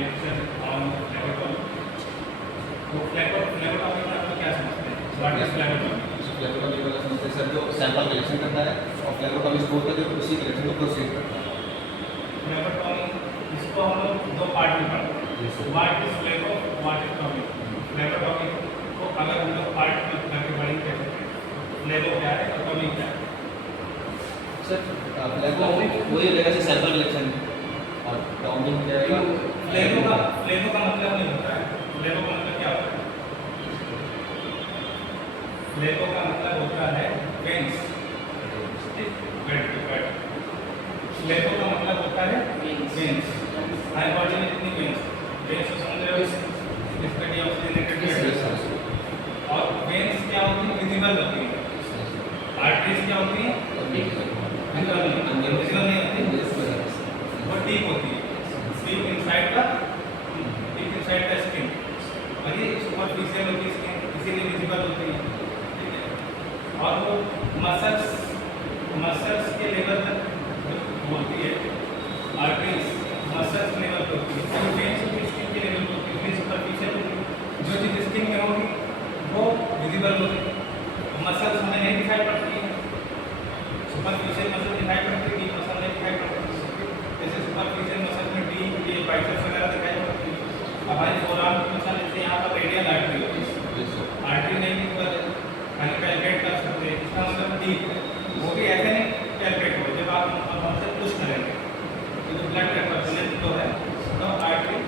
lecture on phlebotomy. तो phlebotomy का आप क्या समझते हैं? What is phlebotomy? फ्लेबोटॉमी वाला समझते हैं सर, जो सैंपल कलेक्शन करता है और फ्लेबोटॉमी स्कोर का जो उसी कलेक्शन को प्रोसीड करता है। Phlebotomy इसको हम लोग दो पार्ट में पढ़ते हैं। What is phlebo, what is tomy? Phlebotomy को अगर हम लोग पार्ट में करके पढ़ेंगे phlebo क्या है और tomy क्या है? सर फ्लेबोटॉमी वही रहेगा सर, सैंपल कलेक्शन, और टॉमी क्या है? फ्लेबो का मतलब नहीं होता है। फ्लेबो का मतलब क्या होता है? फ्लेबो का मतलब होता है वेंस। फ्लेबो का मतलब होता है वेंस। हमारी बॉडी में जितनी वेंस तो समझ रहे हो, स्टडी ऑफ और वेंस क्या होती है? विजिबल होती है। आर्टरीज क्या होती है? विजिबल नहीं होती, वो डीप होती है। डीप इनसाइड द स्किन, और ये सुपरफिशियल होती है स्किन, इसीलिए विजिबल होती है। ठीक है, और वो मसल्स के लेवल तक होती है। आर्टरीज मसल्स लेवल पे होती है, और वेंस होती स्किन के लेवल पे होती है। सुपरफिशियल होती है, जो चीज़ स्किन में होगी वो विजिबल होती है। मसल्स हमें नहीं दिखाई पड़ती है, सुपरफिशियल मसल दिखाई पड़ती है, डीप मसल नहीं दिखाई पड़ती है। जैसे सुपरफिशियल मसल में डीप ये बाइसेप्स वगैरह दिखाई पड़ती है। हमारी फोरआर्म की मसल जैसे यहाँ पर रेडियल आर्टरी होती है, आर्टरी नहीं भी खाली कैलकुलेट कर सकते हैं, इसका मतलब डीप है। वो भी ऐसे नहीं कैलकुलेट हो, जब आप हमसे पुश करेंगे तो जो ब्लड का सर्कुलेशन तो है तो आर्टरी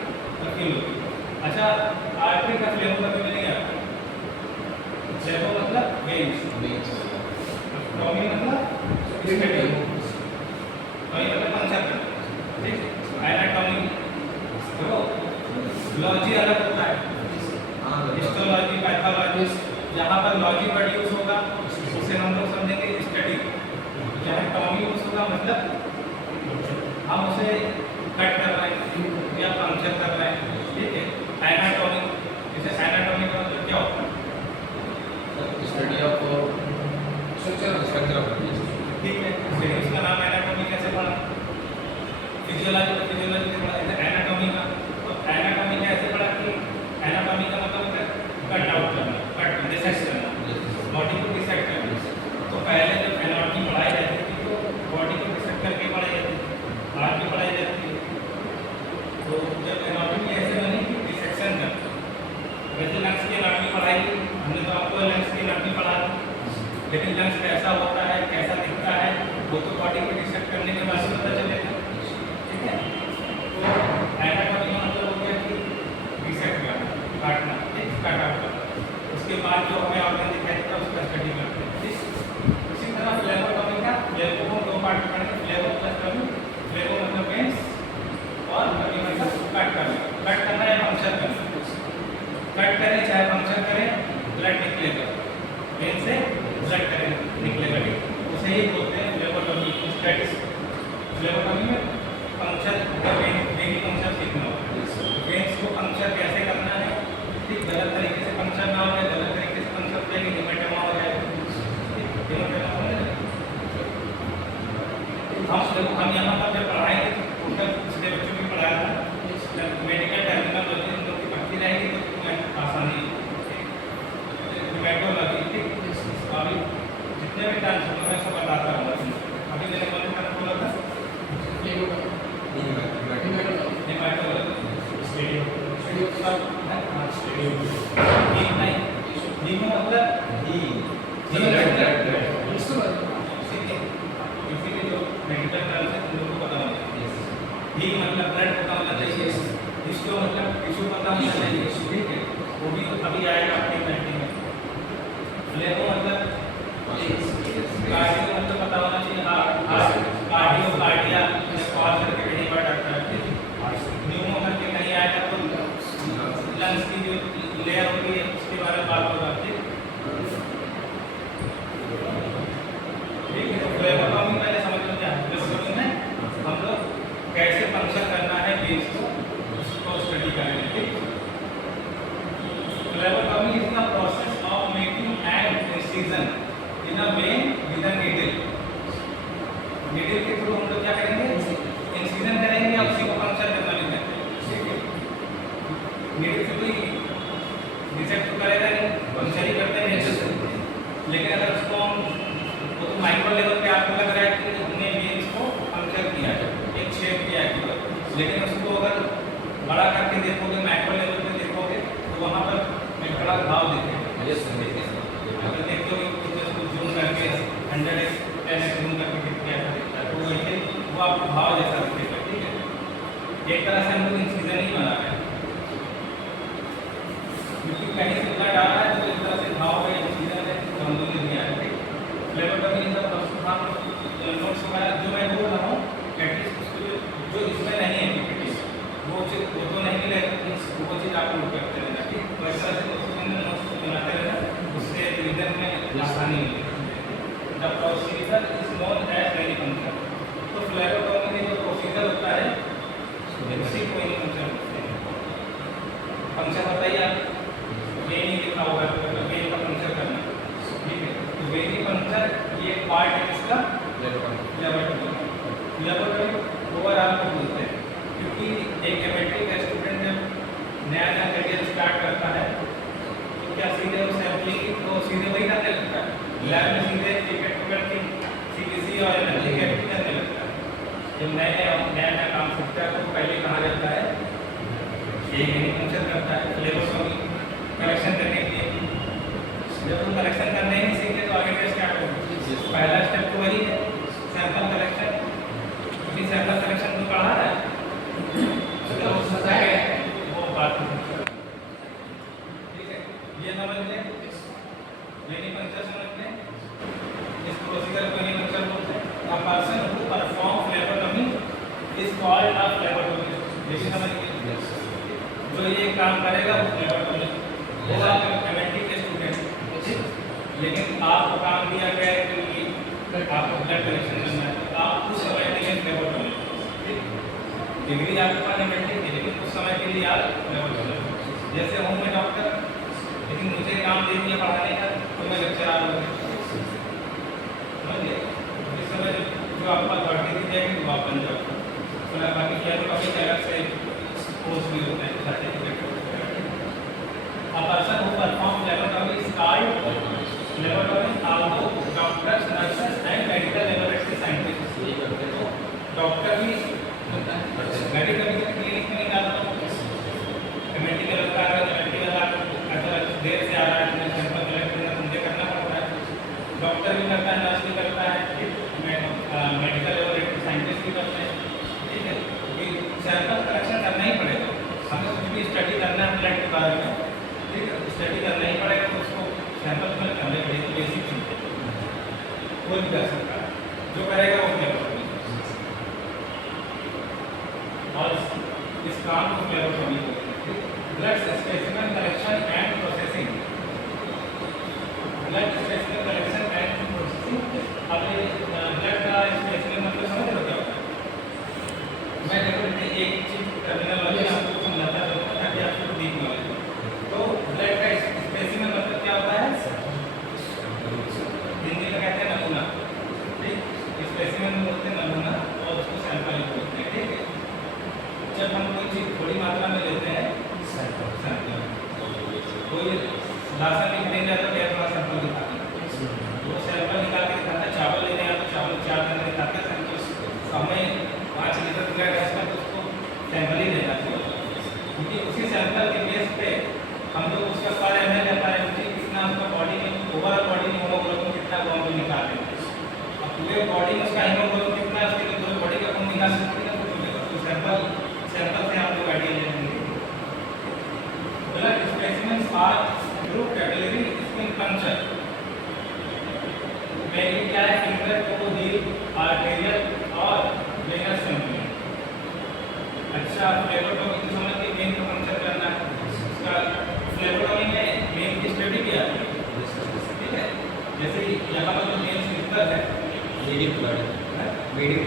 फील होती है। अच्छा, आर्टरी का फ्लेबो का भी नहीं आता। फ्लेबो मतलब वेंस, टॉमी मतलब स्टडी, टॉमी मतलब पंचर। ठीक, एनाटॉमी देखो, लॉजी अलग होता है, हिस्टोलॉजी, पैथोलॉजी। जहाँ पर लॉजी वर्ड यूज होगा उसे हम लोग समझेंगे स्टडी। जहाँ टॉमी यूज होगा मतलब हम उसे कट कर रहे हैं या पंक्चर कर रहे हैं। ठीक है, एनाटॉमी, जैसे एनाटॉमी का मतलब क्या होता है? Study of structure of. ठीक है, फिर उसका नाम एनाटॉमी कैसे पढ़ा? फिजियोलॉजी से पढ़ा। एनाटॉमी का तो एनाटॉमी कैसे पढ़ा कि एनाटॉमी का मतलब होता है कट आउट करना, कट डिसेक्ट करना, बॉडी को डिसेक्ट करना। तो पहले जब एनाटॉमी पढ़ाई जाती थी तो बॉडी को डिसेक्ट करके पढ़ाई जाती थी, हार्ट की पढ़ाई जाती है। तो जब एनाटॉमी ऐसे बनी कि डिसेक्शन कर, वैसे लंग्स की एनाटॉमी पढ़ाई, हमने तो आपको लंग्स की एनाटॉमी पढ़ा दी, लेकिन लंग्स कैसा होता है, कैसा दिखता है, वो तो बॉडी को डिसेक्ट करने के बाद पता चलेगा। ठीक है, तो एनाटॉमी का मतलब हो गया कि डिसेक्ट करना, काटना, ठीक, कट आउट करना। उसके बाद जो हमें ऑर्गन दिखाई देता है उसका स्टडी करते हैं। ठीक, इसी तरह फ्लेबोटॉमी का, फ्लेबो को दो पार्ट में पढ़ेंगे, फ्लेबो प्लस टॉमी। फ्लेबो मतलब वेंस और टॉमी मतलब कट करना। कट करना या पंक्चर करना, कट करें चाहे पंक्चर करें, ब्लड निकलेगा, वेन से ब्लड करें निकलेगा। ठीक, उसे ही बोलते हैं फ्लेबोटॉमी। स्टैटिस फ्लेबोटॉमी में पंक्चर या वेन पंक्चर सीखना होगा। वेन्स को पंक्चर कैसे करना है, ठीक, गलत तरीके से पंक्चर ना हो जाए, गलत तरीके से पंक्चर करेंगे हेमाटोमा हो जाएगा। ठीक, हेमाटोमा हो जाएगा। हम यहाँ पर जब पढ़ाएंगे तो उनका पिछले बच्चों में पढ़ाया था, मेडिकल टर्मिनोलॉजी उन लोग की पढ़ती रहेगी तो तुम्हें आसानी। हेमाटोलॉजी, ठीक, लेकिन उसको अगर बड़ा करके देखोगे, मैक्रो लेवल पे देखोगे, तो वहाँ पर एक बड़ा घाव दिखेगा। यस अगर देखते हो कि उसको जूम करके 100x 10x जूम करके कितने ऐसा दिखता है, तो वैसे वो आपको घाव जैसा दिखेगा। ठीक है, एक तरह से हम लोग इंसिजन ही बना रहे हैं, क्योंकि कहीं से ब्लड आ रहा है तो एक तरह से घाव है, इंसिजन है, तो हम लोग नहीं आ रहे। फ्लेबोटॉमी इन द नोट्स वगैरह जो मैं बोल रहा हूँ, एटलीस्ट उसको जो इसमें नहीं है वो चीज़ वो तो नहीं मिलेगा, वो चीज़ आप लोग करते रहना। ठीक, तो इस तरह से उसके अंदर नोट्स बनाते रहना, उससे रिविजन में आसानी मिलेगी। The procedure is known as venipuncture. तो फ्लेबोटॉमी में जो प्रोसीजर होता है उसी को वेनिपंक्चर बोलते हैं। पंक्चर बताइए आप, ये नहीं लिखा होगा तो वेन का पंक्चर करना। ठीक है, तो वेनिपंक्चर ये पार्ट है इसका लेबोरेटरी। लेबोरेटरी ओवरऑल को बोलते हैं, क्योंकि एक एमेट्रिक स्टूडेंट जब नया नया करियर स्टार्ट करता है तो क्या सीधे उस सैम्पलिंग तो सीधे वही करने लगता है, लैब में सीधे टिकट सीबीसी और एनर्जी कैपिटल करने लगता है। जब नया नया काम सीखता है तो पहले कहा जाता है ये वेनिपंक्चर करता है फ्लेबोटॉमी करेक्शन करने के लिए। जब तुम करेक्शन करने ही सीखे तो आगे क्या स्टार्ट होगा? पहला स्टेप तो वही है, सैंपल कलेक्शन। क्योंकि सैंपल कलेक्शन तो पढ़ा है, तो वो बात ठीक है। ये समझ लें, वेनिपंक्चर समझ लें, इस प्रोसीजर को वेनिपंक्चर बोलते हैं। A person who perform phlebotomy is called a phlebotomist. ये समझ लीजिए, जो ये काम करेगा वो फ्लेबोटॉमिस्ट होगा। एमएनटी के स्टूडेंट, लेकिन आपको काम दिया गया है कि आपको ब्लड कलेक्शन करना है, तो आप उस समय के लिए फ्लेबोटॉमिस्ट। डिग्री आपके पास एमएनटी की, लेकिन उस समय के लिए आप फ्लेबोटॉमिस्ट। जैसे हूँ मैं डॉक्टर, लेकिन मुझे काम दे दिया पढ़ाने का तो मैं लेक्चरर हूँ, समझिए। इस समय जो आपका अथॉरिटी दी जाएगी वो आप बन जाओगे। तो बाकी फ्लेबोटॉमी के अलग से कोर्स भी होते हैं, certificate. A person who performs phlebotomy is called phlebotomist, although doctors, nurses and medical laboratory scientists. तो डॉक्टर भी मेडिकल क्लिनिक में निकालता हूँ, मेडिकल का मेडिकल अगर देर से आ रहा है तो सैंपल कलेक्ट करना मुझे करना पड़ता है। डॉक्टर भी करता है, नर्स भी करता है, मेडिकल लेबोरेटरी साइंटिस्ट भी करते हैं। ठीक है, क्योंकि सैंपल कलेक्शन करना ही पड़ेगा, हमें कुछ भी स्टडी करना है ब्लड के बारे में। ठीक है, स्टडी करना ही पड़ेगा, तो उसको सैंपल में करने के लिए बेसिक चीज़ कोई भी कर सकता है, जो करेगा वो फ्लेबोटॉमी। और इस काम को फ्लेबोटॉमी बोलते हैं। Blood specimen collection and processing. Blood specimen collection and processing. अब ये ब्लड का स्पेसिमेन मतलब समझ रहे हो क्या होता है? मैं देखो एक चीज टर्मिनोलॉजी आपको समझाता रहूँगा ताकि आपको ठीक नॉलेज हो। तो ब्लड का स्पेसिमेन मतलब क्या होता है? हिंदी में कहते हैं नमूना। ठीक, स्पेसिमेन बोलते हैं नमूना, और उसको सैंपल बोलते हैं। ठीक है, जब हम कोई चीज़ थोड़ी मात्रा में लेते हैं, सैंपल कोई राशन भी खरीद जाता है, थोड़ा सैंपल दिखाते हैं, वो सैंपल निकाल के दिखाता है। चावल लेने आते तो चावल 4 दिन दिखाते हैं सैंपल। हमें 5 लीटर ब्लड है उसका, तो उसको सैंपल ही देना चाहिए, क्योंकि उसी सैंपल के बेस पे हम लोग उसका पर एमएल या पर एमजी कितना उसका बॉडी में ओवरऑल बॉडी में हीमोग्लोबिन कितना वो हम लोग निकाल देते हैं। अब पूरे बॉडी में उसका हीमोग्लोबिन कितना है, उसके लिए पूरे बॉडी का खून निकाल सकते हैं, तो सैंपल से आप लोग आइडिया ले लेंगे। Blood specimens are group category skin puncture में ये क्या है? फिंगर को हील, आर्टेरियल और वेनस सैंपलिंग। अच्छा, फ्लेबोटॉमी की समझ के वेन को पंक्चर करना है, उसका फ्लेबोटॉमी में वेन की स्टडी भी आती है। ठीक है, जैसे यहाँ पर जो वेन सिस्टर है, मीडियम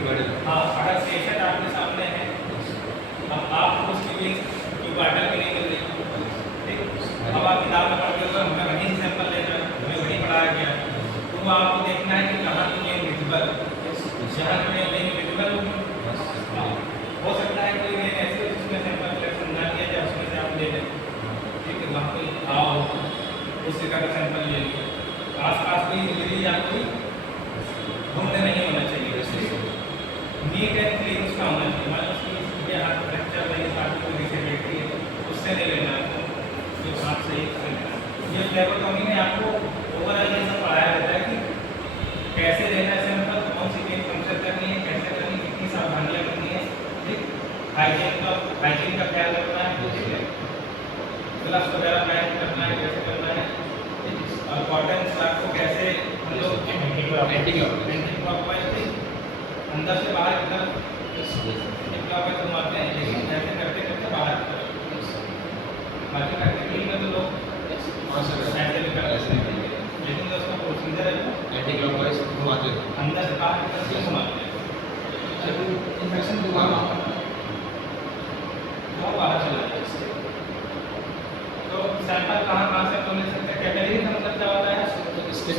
ब्लड, हाँ, अगर पेशेंट आपके सामने है, अब आपको उसकी वेन की बॉटल भी नहीं मिल रही। ठीक, अब आप किताब में पढ़ते हो, हमें वहीं से सैंपल लेना है, हमें वहीं पढ़ाया गया, तो आपको देखना है कि कहाँ की वेन विजिबल, जहाँ की वेन विजिबल हो सकता है कोई वेन ऐसी हो जिसमें सैंपल कलेक्शन ना किया जाए, उसमें से आप ले लें। ठीक है, वहाँ कोई आओ उस जगह का सैंपल ले लिया, आस-पास कोई इंजरी या कोई घूमने नहीं होना चाहिए। नीट एंड क्लीन उसका होना चाहिए, मतलब उसकी हाथ चल रही है काफ़ी कोई डिसेबिलिटी है उससे नहीं लेना है, जो सांस सही से लेना है। ये फ्लेबोटॉमी में आपको ओवरऑल ये सब पढ़ाया रहता है कि कैसे लेना है सैंपल, कौन सी पेन पंक्चर करनी है, कैसे करनी है, कितनी सावधानियाँ करनी है, ठीक, हाइजीन का ख्याल रखना है, ठीक है, ग्लव्स वगैरह पहन करना है, कैसे करना है, और कॉटन स्टार्ट को कैसे हम लोग एंटी क्लॉकवाइज अंदर से बाहर की तरफ क्लॉकवाइज घुमाते हैं, लेकिन ऐसे करते करते बाहर की तरफ। बाकी प्रैक्टिकली में तो लोग ऐसे भी करते हैं, लेकिन जो उसका प्रोसीजर है वो एंटी क्लॉकवाइज घुमाते हैं। अंदर से बाहर की तरफ से घुमाते हैं, इन्फेक्शन दोबारा वो बाहर चला जाए। तो सैंपल कहाँ से तो ले सकते हैं, कैटेगरी का मतलब क्या होता है? स्टेप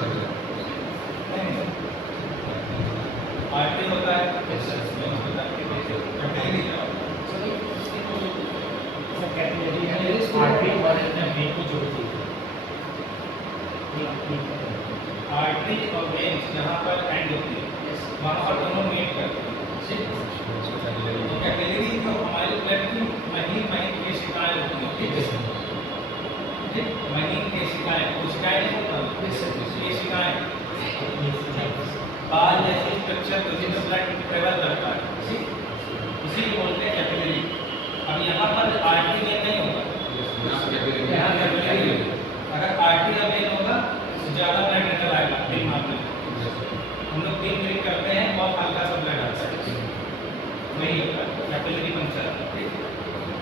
पहले आरटी होता है, कैटेगरी क्या होता कैटेगरी है आर्टरी और इसमें वेन को जोड़ दी है? आर्टरी और वेन्स जहाँ पर एंड होती है वहाँ पर दोनों मीट करते हैं। तो कैटेगरी तो हमारी ब्लड की महीन केशिकाएं होती हैं, ठीक है, ठीक, महीन केशिकाएं, कोशिकाएं नहीं होता, केशिकाएं बाल जैसे स्ट्रक्चर को जिसमें ब्लड ट्रेवल करता है, ठीक, इसी को बोलते हैं कैपिलरी। अब यहाँ पर आर्टरी वेन नहीं होगा, यहाँ कैपिलरी होगा। अगर आर्टरी या वेन होगा तो ज़्यादा ब्लड निकल आएगा दिन मात्र में। हम लोग पिन क्लिक करते हैं, बहुत हल्का सा ब्लड आता है, वही होता है कैपिलरी पंक्चर।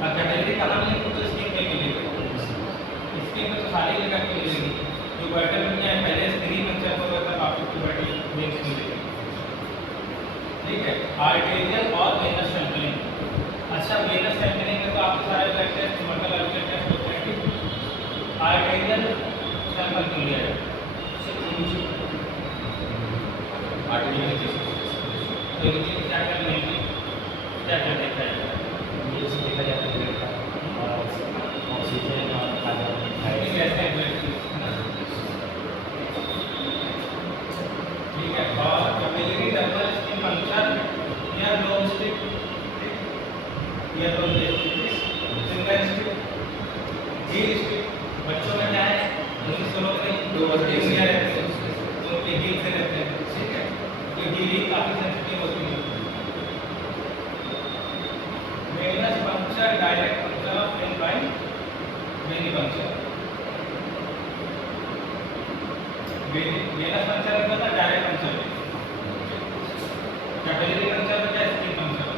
और कैपिलरी कहाँ मिलेगी? तो स्किन में मिलेगी, स्किन में तो सारी जगह की मिलेगी। जो बैटल में है पहले स्क्रीन पंक्चर होगा तब आपको बैटल वेन्स मिलेगी, ठीक है। आर्टेरियल और वेनस सैंपलिंग। अच्छा, वेनस सैंपलिंग में तो आपके सारे blood test model blood test होते हैं, ठीक। आर्टेरियल सैंपल क्यों लिया जाए? आर्टेरियल तो इनकी क्या कर लेंगे, क्या क्या देखा जाएगा? ये सब देखा जाता है और ऑक्सीजन और कार्बन ठीक है, ऐसे ब्लड की, है ना? ठीक है। और कैपिलरी डबल स्किन पंक्चर या लो स्टिक, या low stick, single stick, heel stick. बच्चों में क्या है, उन्हीं सुनो नहीं दो बच्चे रहते हैं तो उनके हील से रहते हैं, ठीक है, तो हील ही काफ़ी सेंसिटिव होती है। Venous puncture direct puncture of vein by venipuncture. Venous puncture में होता है डायरेक्ट पंक्चर, कैपिलरी पंक्चर में क्या स्किन पंक्चर।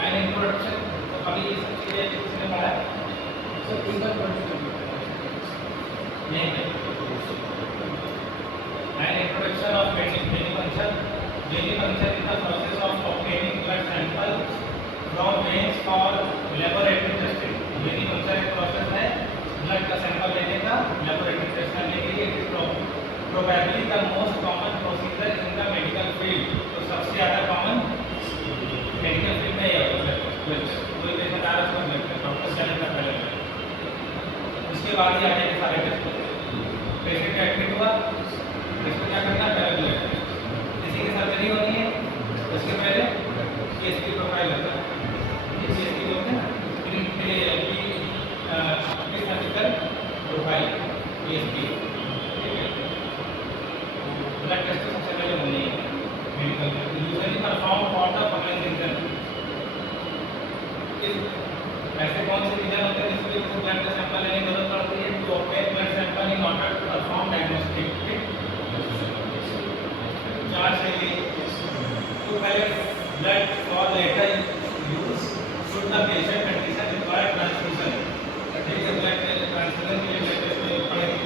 एंड इंट्रोडक्शन, तो अभी ये सब चीज़ें किसने पढ़ा है? सब एक बार नहीं है। And introduction of venipuncture. Venipuncture is the process of obtaining blood sample from veins for laboratory testing. Venipuncture एक प्रोसेस है ब्लड का सैंपल लेने का लैबोरेटरी टेस्ट करने के लिए। It is probably the most common procedure in the medical field. तो सबसे ज़्यादा कॉमन मेडिकल फील्ड में ये होता है। कोई पेशेंट आ रहा है उसको डॉक्टर चैनल का पहले उसके बाद ही आगे के सारे टेस्ट होते हैं। पेशेंट एडमिट हुआ, इसको क्या करना है? पहले ब्लड टेस्ट। किसी की सर्जरी होनी है उसके पहले केस की प्रोफाइल होता है। ये केस की होते हैं ना, सर्जिकल प्रोफाइल केस की, ठीक है। ब्लड टेस्ट सबसे पहले होनी है मेडिकल में। Usually perform for the following reason. ऐसे कौन से रीजन होते हैं जिसके लिए ब्लड का सैंपल लेने की जरूरत पड़ती है? To obtain blood sample in order to perform diagnostic, ठीक। चार चाहिए तो पहले blood for later use should the patient condition require transfusion, ठीक है। ब्लड ट्रांसफ्यूजन के लिए ब्लड टेस्ट पड़ेगी।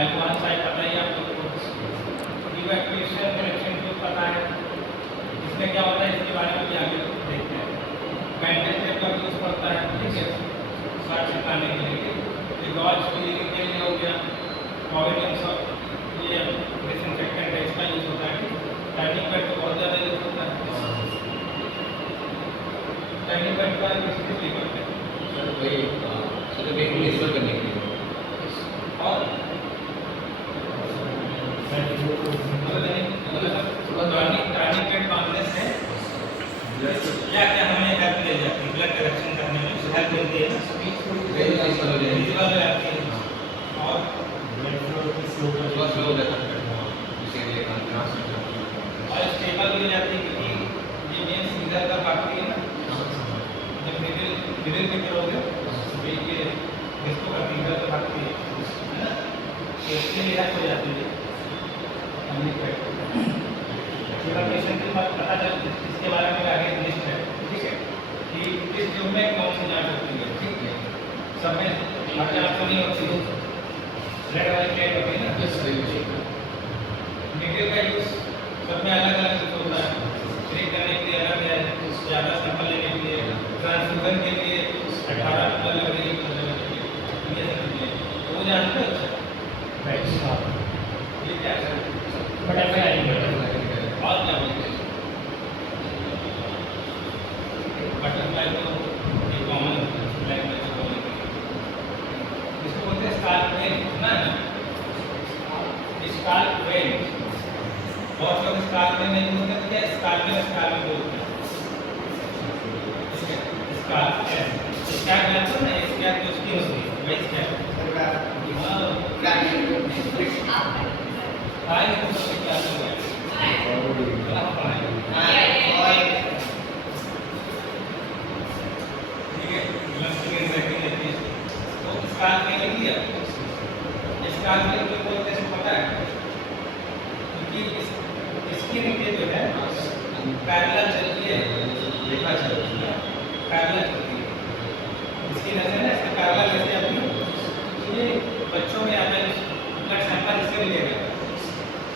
अल्कोहल साइड पता ही आप लोगों को, इवैक्यूएशन कनेक्शन को पता है, इसमें क्या होता है इसके बारे में भी आगे देखते हैं। बैंडेज टेप का यूज पड़ता है, ठीक है, शॉर्ट छिपाने के लिए, गॉज क्लीनिंग के लिए हो गया, प्रोविडेंस ये डिसइंफेक्टेंट है इसका यूज होता है। टर्निंग पैड तो बहुत ज़्यादा यूज होता है, टर्निंग पैड का किसी करते हैं सर वही सर वेट को रिस्टोर करने के लिए और टर्निंग पैड बांधने से क्या क्या हमें हेल्प ले जाती है, ब्लड कलेक्शन करने में हेल्प मिलती है, वेट ट्रांसफर हो जाएगी, विजिबल हो जाती है और थोड़ा स्लो हो जाता है इसीलिए ट्रांसफर और स्टेबल भी हो जाती है, क्योंकि ये मेन सीजर का भागती है ना, जब मिडिल में करोगे ये इसको करती है तो भागती है ना, इसके लिए हेल्प हो जाती है। पूरा पेशेंट के पास पता चल इसके बारे में आगे लिस्ट है, ठीक है, कि किस जो में कौन सी जांच होती है, ठीक है, सब में हर जांच तो नहीं होती है, ब्लड वाली टेस्ट होती है ना, मीडियल का यूज सब में अलग अलग यूज होता है, ट्रीट करने के लिए अलग है, ज़्यादा सैंपल लेने के लिए, ट्रांसफ्यूजन के लिए 18 अलग अलग ये सब चीज़ें तो वो जानते हो ये क्या है बटरफ्लाई और क्या बोलते हैं बटरफ्लाई तो ये कॉमन लैंग्वेज बोलते हैं, इसको बोलते हैं स्कार्प वेन ना, स्कार्प वेन, बहुत लोग स्कार्प वेन नहीं बोलते तो क्या स्कार्प बोलते हैं, स्कार्प स्कैब जानते हो ना, स्कैब जो स्किन होती है वही स्कैब आएंगे तो सब क्या हो गया ठीक है, तो स्कार्प वेन लिख दिया, स्कार्प वेन को बोलते हैं पता है, क्योंकि स्किन के जो है पैरेलल चलती है, देखा चलती है पैरेलल चलती है, इसकी नजर है इसका पैरेलल जैसे अपनी ये बच्चों में आता है ब्लड सैंपल इससे मिलेगा,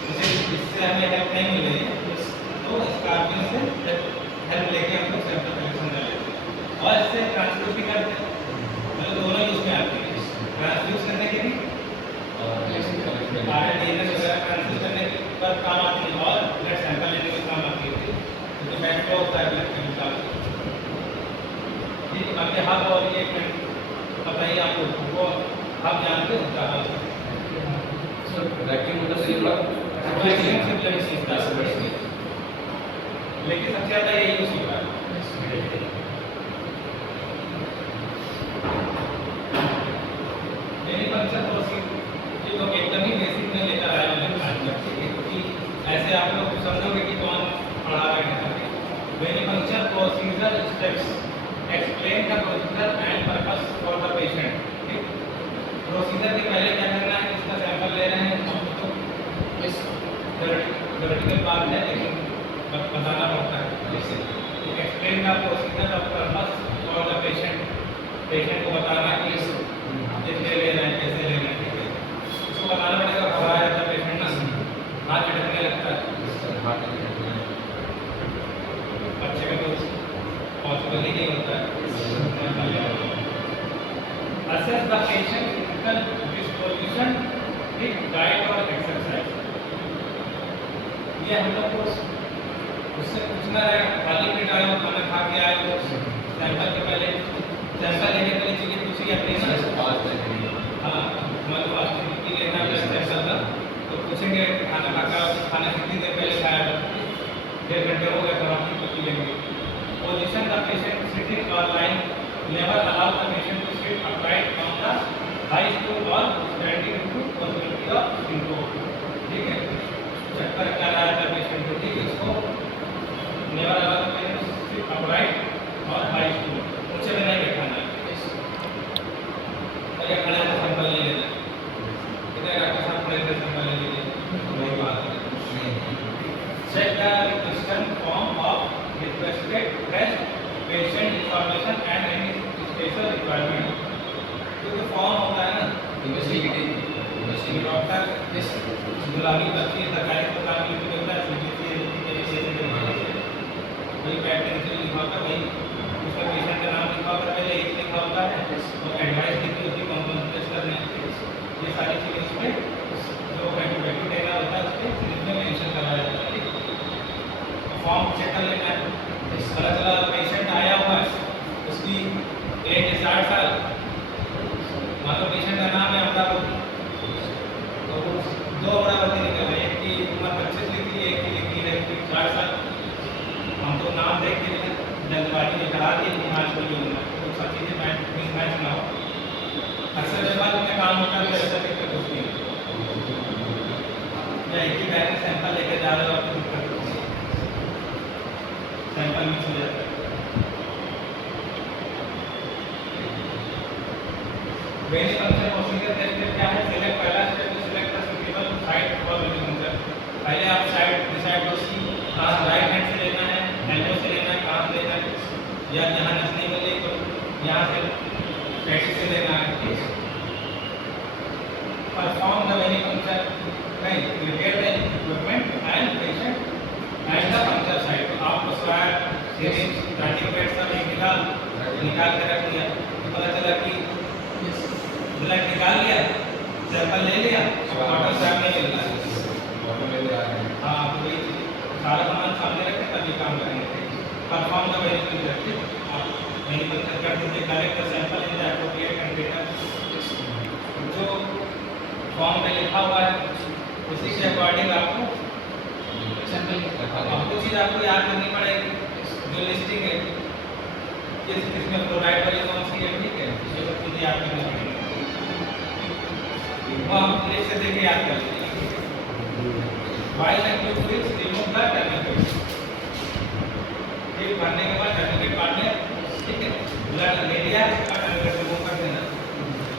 इससे हमें हेल्प नहीं मिल रही है तो स्कार्पिंग से हेल्प लेके हम लोग सैंपल कलेक्शन कर लेते हैं और इससे ट्रांसफ्यूज भी करते हैं, मतलब दोनों यूज में आते हैं, ट्रांसफ्यूज करने के लिए RNA वगैरह ट्रांसफ्यूज करने पर काम आती है और ब्लड सैंपल लेने के काम आती है, क्योंकि बैंक फ्लो होता है ब्लड के हिसाब से। आपके हाथ और ये बताइए आप लोग वो आप जानते हो क्या वैक्यूम मतलब सही लेकिन सबसे ज़्यादा यही यूज होता है। मैन्युफैक्चर प्रोसेस ये लोग एकदम ही बेसिक में लेकर आए हैं, क्योंकि ऐसे आप लोग समझोगे कि कौन पढ़ा रहे हैं। Manufacture procedure steps explain the procedure and purpose for the patient. Procedure के पहले क्या करना है, इसका सैंपल ले रहे हैं हम तो थ्योरेटिकल बात है लेकिन बताना पड़ता है। जैसे explain the procedure of purpose for the patient, patient को बताना कि जितने ले रहे हैं कैसे ले रहे हैं, उसको बताना पड़ेगा। घबरा जाता है पेशेंट ना, हाथ झटकने लगता है, बच्चे का कुछ पॉसिबल ही नहीं होता है। Assess the patient physical disposition with diet और exercise। ये हम लोग को उससे पूछना है, खाली पेट आए हो खाना खा के आए हो, सैंपल के पहले सैंपल लेने के लिए चीज़ें पूछी जाती है ना। हाँ, हमारे पास की लेना है सैंपल का तो पूछेंगे खाना खा कर खाना कितनी देर पहले खाया था, 1.5 घंटे हो गए तो आप पूछ लेंगे। पोजिशन द पेशेंट सिटिंग और line, never allow the patient to sit upright on the high stool or standing to possibility of syncope। ठीक है, चक्कर क्या आ रहा है पेशेंट को, ठीक है, उसको never allow the patient to sit upright और high stool, ऊंचे में नहीं बैठाना है। और ये खड़े होकर सैंपल ले लेना, इधर डॉक्टर साहब खड़े होकर सैंपल ले लीजिए, वही बात है। Check the requisition form of requested test, patient information and any special requirement। तो जो फॉर्म होता है ना, इन्वेस्टिगेटिव डॉक्टर गुलाबी पत्ती सरकारी अस्पताल में लिखा होता है, सीबीसी वही पैड पेंसिल लिखा होता है, वही उसका पेशेंट का नाम लिखा होता है, पहले एज लिखा होता है और एडवाइस लिखी होती है कौन कौन सी टेस्ट करने हैं। ये सारी चीज़ें इसमें जो एंटीबायोटिक देना होता है उसके इसमें मेंशन कराया जाता है। फॉर्म चेक कर लेना है, पता चला पेशेंट आया हुआ है, उसकी एज है 60 साल, मतलब पेशेंट का नाम है अमरावती, तो दो अमरावती निकल रहे, एक की उम्र 25 लिखी है, एक की लिखी है 60 साल। हम तो नाम देख के जल्दबाजी में करा दिए कि आज कोई होना तो सब चीज़ें मैच ना हो। अक्सर जब बात में काम होता है तो ऐसा दिक्कत होती है, या एक ही बैग में सैंपल लेके जा रहे हो आपको दिक्कत होती है, सैंपल मिक्स हो जाता है। बेसिक फंक्शन प्रोसीजर टेस्ट क्या है? सिलेक्ट पहला स्टेप है select the suitable site for वेनिकुलर। पहले आप साइट डिसाइड करो कि कहाँ राइट हैंड से लेना है, एल्बो से लेना है, कहाँ से लेना है, या जहाँ नस नहीं मिले तो यहाँ से पेटी से लेना है। परफॉर्म द वेनिकुलर नहीं prepare the equipment and patient and the puncture site. तो आपको स्वायर सिरिंज राइटिंग पैड सब एक निकाल के रख लिया, तो पता चला कि ब्लड निकाल लिया, सैंपल ले लिया, वाटर सैंपल नहीं मिल रहा है। हाँ, तो वही सारा सामान सामने रखें तभी काम करेंगे। परफॉर्म द वेनिकुलर, आप वेनिकुलर कर दीजिए, collect the sample in the appropriate container. जो फॉर्म में लिखा हुआ है उसी के अकॉर्डिंग आपको सैंपल कुछ चीज़ आपको याद करनी पड़ेगी, जो लिस्टिंग है किसमें फ्लोराइड वाली कौन सी है, ठीक है, ये सब चीज़ें याद करनी पड़ेगी, वो हम लिस्ट से देख याद कर लीजिए। While and tube fix remove the tourniquet, ये भरने के बाद टर्निकेट काटने, ठीक है, ब्लड ले लिया और टर्निकेट रिमूव कर देना।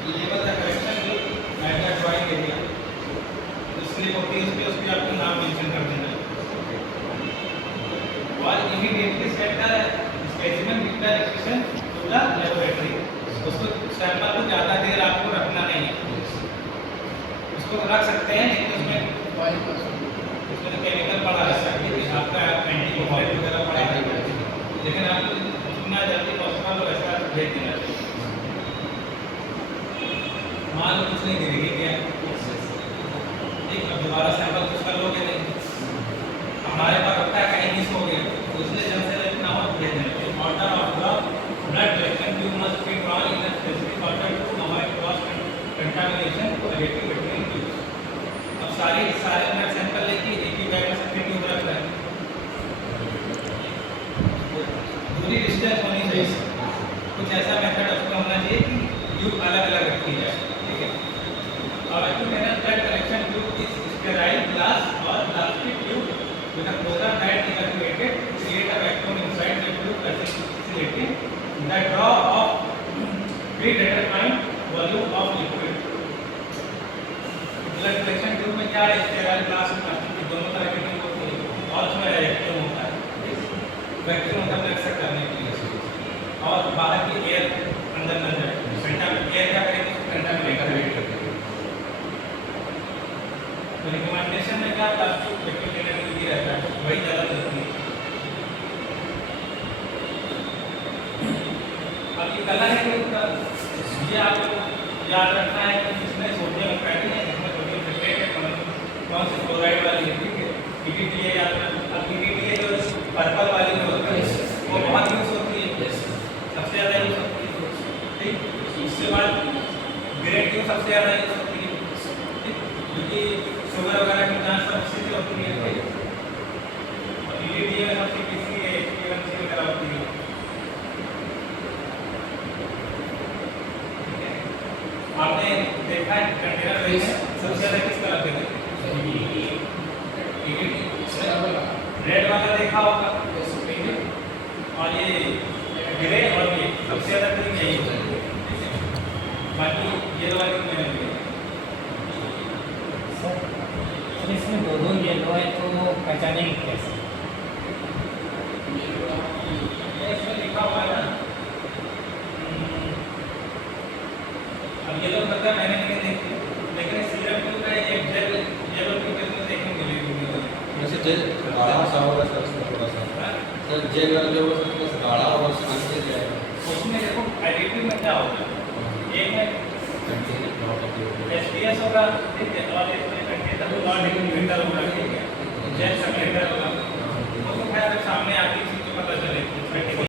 Level the correction with at the drawing area, slip होती है उस पर आपको नाम मेंशन कर देना। और immediately set the specimen with the expression to the laboratory. उसको सैंपल को ज़्यादा देर आपको रखना नहीं है, उसको रख सकते हैं लेकिन उसमें तो केमिकल पड़ा रहता है, आपका एंटीबायोटिक वगैरह पड़ा है, लेकिन आपको जितना जल्दी पॉसिबल हो वैसा भेज देना चाहिए। मान लो कुछ नहीं गिरेगी क्या, ठीक, अब दोबारा सैंपल कुछ कर लोगे नहीं, हमारे पास रखता है कहीं मिस हो गया, तो उसने जब से लिखना हो भेज देना चाहिए। Order of the blood collection tube must be drawn in a specific order to avoid cross contamination relative between tubes. अब सारे ब्लड सैंपल लेके एक ही बैग में सबके ट्यूब रख रहे हैं, पूरी डिस्टेंस होनी चाहिए, कुछ ऐसा मेथड उसका होना चाहिए कि ट्यूब अलग अलग रखी जाए, ठीक है। और blood collection tube is sterile glass और plastic tube with a closure that is activated to create a vacuum inside the tube facilitating the draw of predetermined volume of liquid। Blood collection tube में क्या है, sterile glass और plastic की दोनों तरह की tube होती है, और उसमें वैक्यूम होता है, वैक्यूम मतलब एक्सेप्ट करने के लिए, और बाहर की एयर अंदर न जाए, एयर क्या करेगी, कंटामिनेट करेगी। तो रिकमेंडेशन में क्या प्लास्टिक वैक्यूम क्लीनर भी रहता है, वही ज़्यादा चलती है। अब ये कलर है कि ये आपको याद रखना है कि इसमें सोडियम फैटी है, इसमें सोडियम सिट्रेट है, कौन सी फ्लोराइड वाली है, ठीक है। PDTA याद रखना। अब PDTA जो पर्पल वाली जो होती है वो बहुत यूज होती है, सबसे ज़्यादा यूज होती है, ठीक। उसके बाद ग्रेड ट्यूब सबसे ज़्यादा यूज होती है, ठीक, क्योंकि शुगर वगैरह की जांच सब उसी से होती है, ठीक। और PDTA में सब CPC HbA1c वगैरह होती है, ठीक है। आपने देखा है कंटेनर में सबसे ज़्यादा किस तरह के रेड वाला देखा होगा, ठीक है, और ये ग्रे और ये सबसे ज़्यादा क्रीम यही होता है, ठीक है। बाकी ये वाली मैंने सर इसमें दो येलो है तो पहचानेंगे कैसे? इसमें लिखा हुआ है ना, अब ये तो मतलब मैंने नहीं देखी, लेकिन सीरम ट्यूब का जबलपुर के अंदर देखने को मिलेगी। वैसे जेल गाढ़ा सा होगा सर उसमें थोड़ा सा हाँ? सर जेल वाला जो होगा सर थोड़ा सा गाढ़ा होगा उससे नीचे जाएगा उसमें देखो एडिटिव में क्या होगा, एक में कंटेनर प्लॉट एसपीएस होगा, ठीक है, और इसमें कंटेनर होगा, डिक्रीमेंटर होगा, ठीक है, जेट सेपरेटर होगा। वो तो खैर सामने आके चीज़ पता चले।